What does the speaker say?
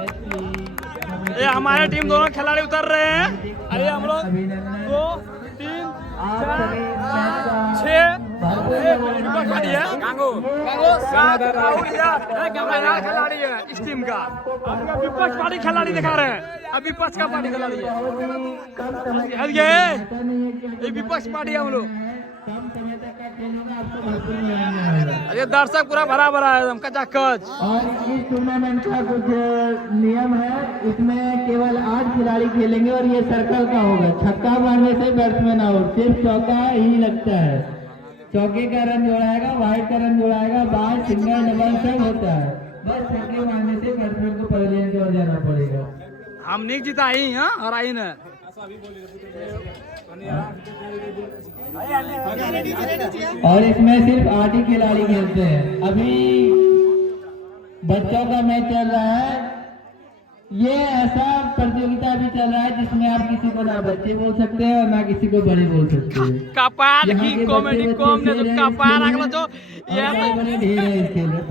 ये हमारे टीम दोनों खिलाड़ी उतर रहे हैं। अरे हम लोग 2 3 4 5 6 खिलाड़ी है इस टीम का। विपक्ष पार्टी खिलाड़ी दिखा रहे हैं। अब विपक्ष का पार्टी खिलाड़ी है ये विपक्ष पार्टी है हम लोग। ये दर्शक पूरा भरा भरा है एकदम कचाकच। और इस टूर्नामेंट का कुछ नियम है, इसमें केवल 8 खिलाड़ी खेलेंगे और ये सर्कल का होगा। छक्का मारने से बैट्समैन आउट, सिर्फ चौका ही लगता है। चौके का रन जोड़ाएगा, वाइड का रन जोड़ाएगा, बाल सिंगल डबल सब होता है। बस छक्के मारने से बैट्समैन को पवेलियन की ओर जाना पड़ेगा। हम नहीं जीता ही और आई न। और इसमें सिर्फ 8 ही खिलाड़ी खेलते हैं। अभी बच्चों का मैच चल रहा है। ये ऐसा प्रतियोगिता भी चल रहा है जिसमें आप किसी को ना बच्चे बोल सकते हैं और ना किसी को बड़े बोल सकते हैं। कपाल की कॉमेडी कॉम ने तो कपाल अगला जो बड़े ढेर है इस खेल में।